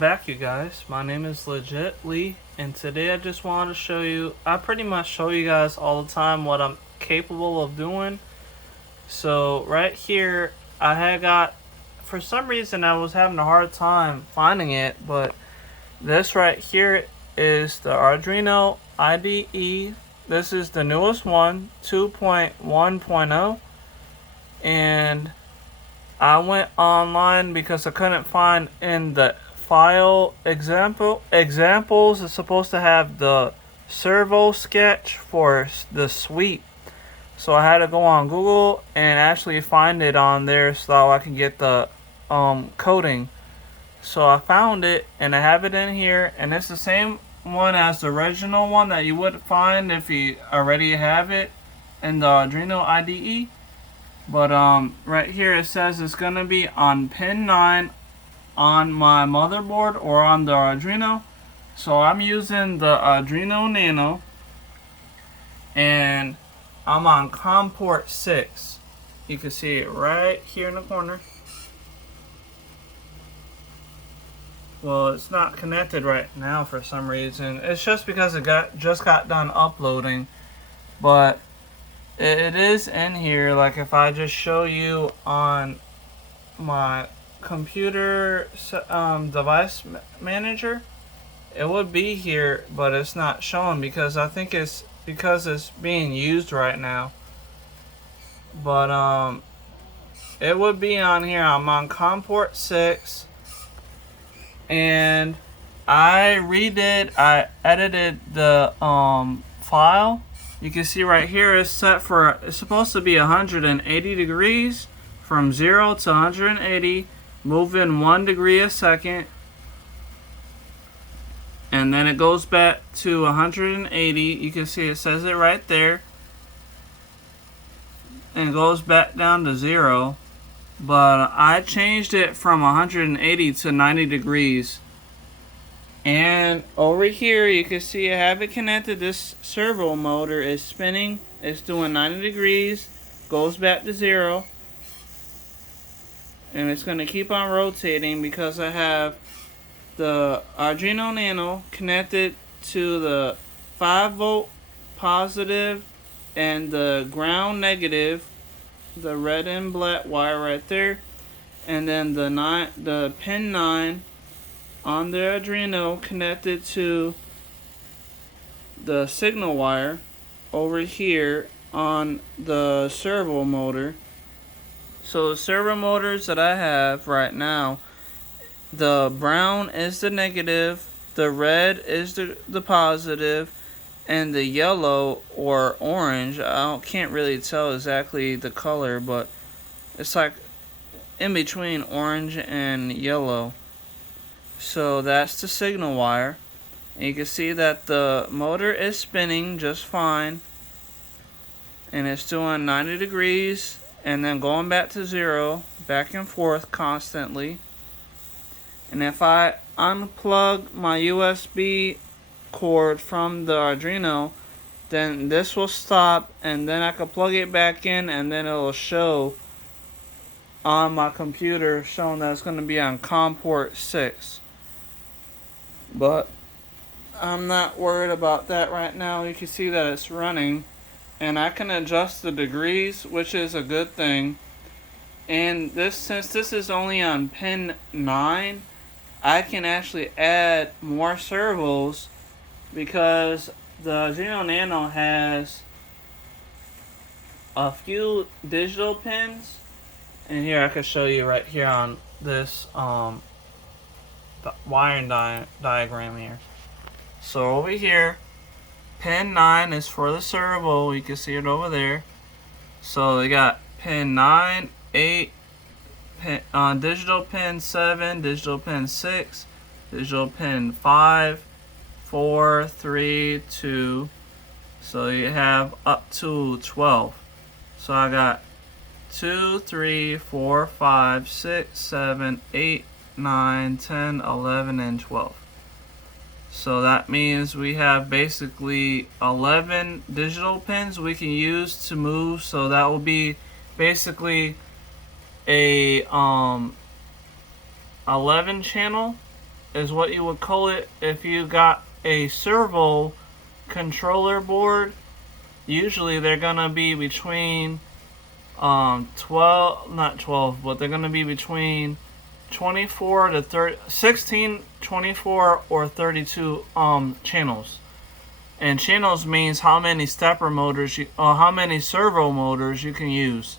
Back, you guys. My name is Legit Lee, and today I just wanted to show you. I pretty much show you guys all the time what I'm capable of doing. So right here, I had got, for some reason I was having a hard time finding it, but this right here is the Arduino IDE. This is the newest one, 2.1.0, and I went online because I couldn't find in the file examples. It's supposed to have the servo sketch for the suite, so I had to go on Google and actually find it on there so I can get the coding. So I found it and I have it in here, and it's the same one as the original one that you would find if you already have it in the Arduino IDE. But right here it says it's gonna be on pin 9 on my motherboard or on the Arduino. So I'm using the Arduino Nano, and I'm on COM port 6. You can see it right here in the corner. Well, it's not connected right now for some reason. It's just because it just got done uploading, but it is in here. Like if I just show you on my computer device manager, it would be here, but it's not showing because I think it's because it's being used right now. But it would be on here. I'm on COM port 6, and I edited the file. You can see right here it's set for, it's supposed to be 180 degrees from 0 to 180, moving 1 degree a second, and then it goes back to 180. You can see it says it right there, and it goes back down to 0. But I changed it from 180 to 90 degrees. And over here you can see I have it connected. This servo motor is spinning. It's doing 90 degrees, goes back to 0, and it's going to keep on rotating because I have the Arduino Nano connected to the 5-volt positive and the ground negative, the red and black wire right there, and then the pin 9 on the Arduino connected to the signal wire over here on the servo motor. So the servo motors that I have right now, the brown is the negative, the red is the positive, and the yellow or orange, can't really tell exactly the color, but it's like in between orange and yellow. So that's the signal wire, and you can see that the motor is spinning just fine, and it's doing 90 degrees and then going back to 0, back and forth constantly. And if I unplug my USB cord from the Arduino, then this will stop, and then I can plug it back in, and then it will show on my computer showing that it's going to be on COM port 6. But I'm not worried about that right now. You can see that it's running, and I can adjust the degrees, which is a good thing. And since this is only on pin 9, I can actually add more servos because the Arduino Nano has a few digital pins. And here I can show you right here on this wiring diagram here. So over here, pin 9 is for the servo. You can see it over there. So they got pin 9, 8, digital pin 7, digital pin 6, digital pin 5, 4, 3, 2. So you have up to 12. So I got 2, 3, 4, 5, 6, 7, 8, 9, 10, 11, and 12. So that means we have basically 11 digital pins we can use to move. So that will be basically a 11 channel is what you would call it if you got a servo controller board. Usually they're gonna be between 12, not 12, but they're gonna be between 24 to 30, 16, 24, or 32 channels. And channels means how many stepper motors or how many servo motors you can use.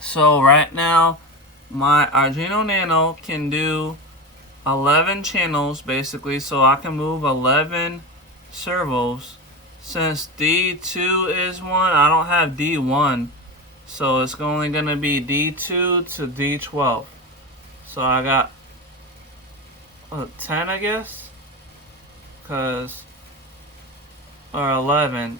So right now my Arduino Nano can do 11 channels basically, so I can move 11 servos. Since D2 is 1, I don't have D1, so it's only going to be D2 to D12. So I got 10, I guess, or 11.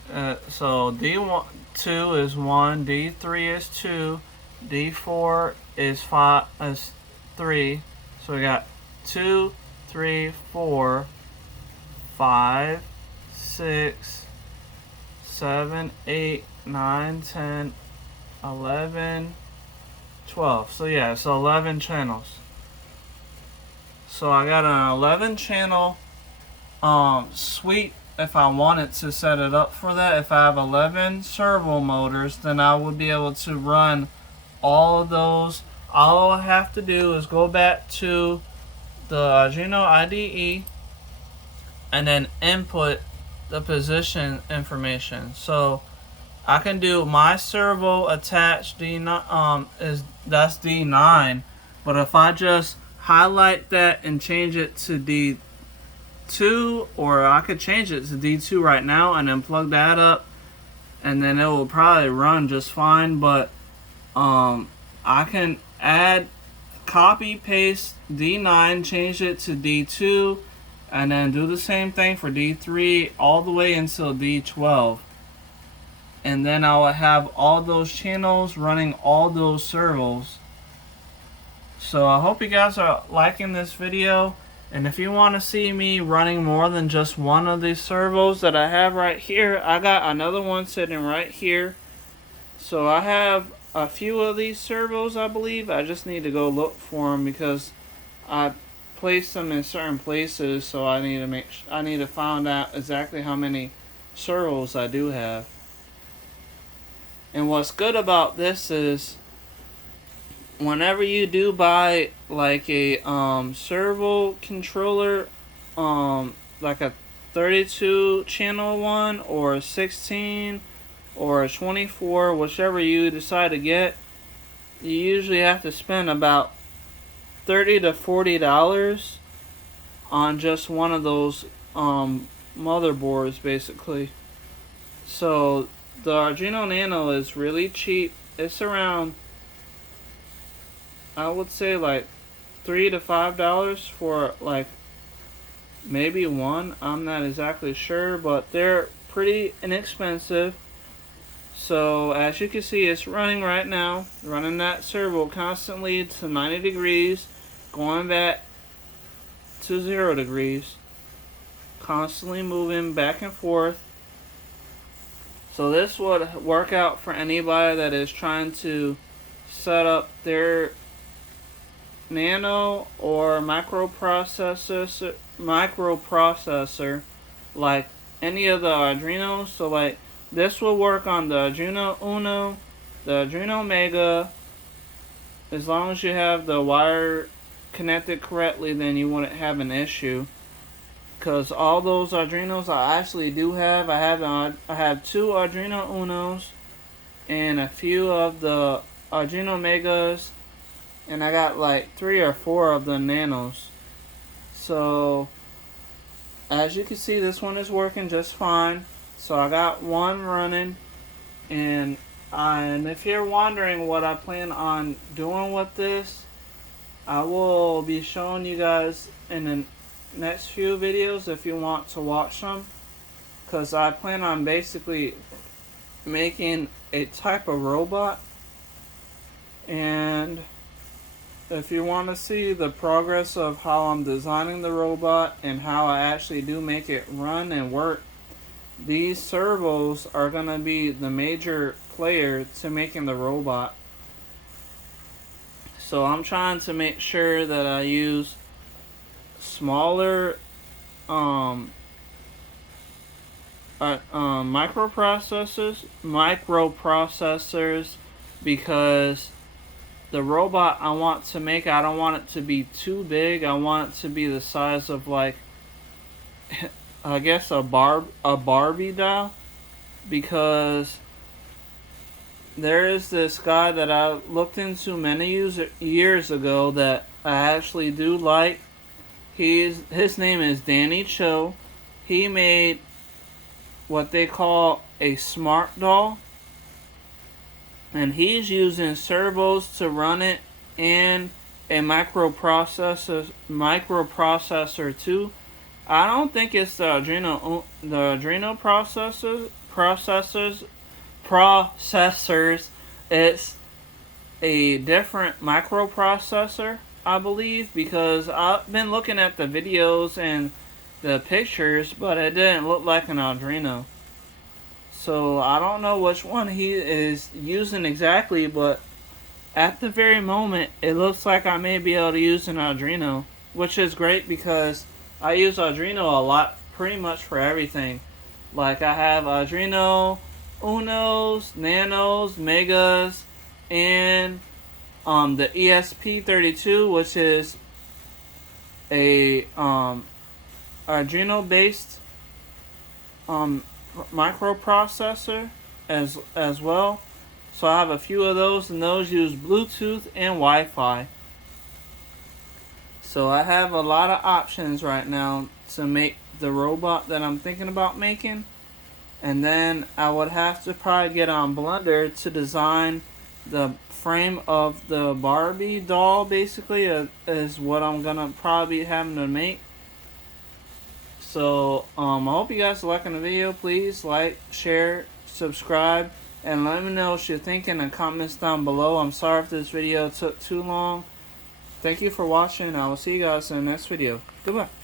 So D2 is 1, D3 is 2, D4 is 3. So we got 2, 3, 4, 5, 6, 7, 8, 9, 10, 11, 12. So yeah, it's 11 channels. So I got an 11 channel suite if I wanted to set it up for that. If I have 11 servo motors, then I would be able to run all of those. All I have to do is go back to the Arduino IDE and then input the position information. So I can do my servo attached D9 that's D9, but if I just highlight that and change it to D2, or I could change it to D2 right now and then plug that up, and then it will probably run just fine. But I can copy paste D9, change it to D2, and then do the same thing for D3 all the way until D12. And then I will have all those channels running all those servos. So I hope you guys are liking this video. And if you want to see me running more than just one of these servos that I have right here, I got another one sitting right here. So I have a few of these servos, I believe. I just need to go look for them because I placed them in certain places. So I need to find out exactly how many servos I do have. And what's good about this is whenever you do buy like a servo controller, like a 32 channel one or a 16 or a 24, whichever you decide to get, you usually have to spend about $30 to $40 on just one of those motherboards basically. So the Arduino Nano is really cheap. It's around, I would say, like $3 to $5 for like maybe one. I'm not exactly sure, but they're pretty inexpensive. So as you can see, it's running right now, running that servo constantly to 90 degrees, going back to 0 degrees, constantly moving back and forth. So this would work out for anybody that is trying to set up their nano or microprocessor like any of the Arduinos. So like this will work on the Arduino Uno, the Arduino Mega. As long as you have the wire connected correctly, then you wouldn't have an issue. Because all those Arduinos I actually do have. I have 2 Arduino Unos and a few of the Arduino Megas, and I got like 3 or 4 of the Nanos. So as you can see, this one is working just fine. So I got one running, and if you're wondering what I plan on doing with this, I will be showing you guys in the next few videos if you want to watch them, because I plan on basically making a type of robot. And if you want to see the progress of how I'm designing the robot and how I actually do make it run and work, these servos are going to be the major player to making the robot. So I'm trying to make sure that I use smaller microprocessors, because the robot I want to make, I don't want it to be too big. I want it to be the size of, like, I guess a Barbie doll, because there is this guy that I looked into many years ago that I actually do like. His name is Danny Cho. He made what they call a smart doll, and he's using servos to run it, and a microprocessor too. I don't think it's the Arduino processors. It's a different microprocessor, I believe, because I've been looking at the videos and the pictures, but it didn't look like an Arduino. So I don't know which one he is using exactly, but at the very moment, it looks like I may be able to use an Arduino, which is great because I use Arduino a lot, pretty much for everything. Like, I have Arduino Unos, Nanos, Megas, and the ESP32, which is a Arduino based microprocessor as well. So I have a few of those, and those use Bluetooth and Wi-Fi. So I have a lot of options right now to make the robot that I'm thinking about making. And then I would have to probably get on Blender to design the frame of the Barbie doll, basically, is what I'm gonna probably be having to make. So I hope you guys are liking the video. Please like, share, subscribe, and let me know what you're thinking in the comments down below. I'm sorry if this video took too long. Thank you for watching. I will see you guys in the next video. Goodbye.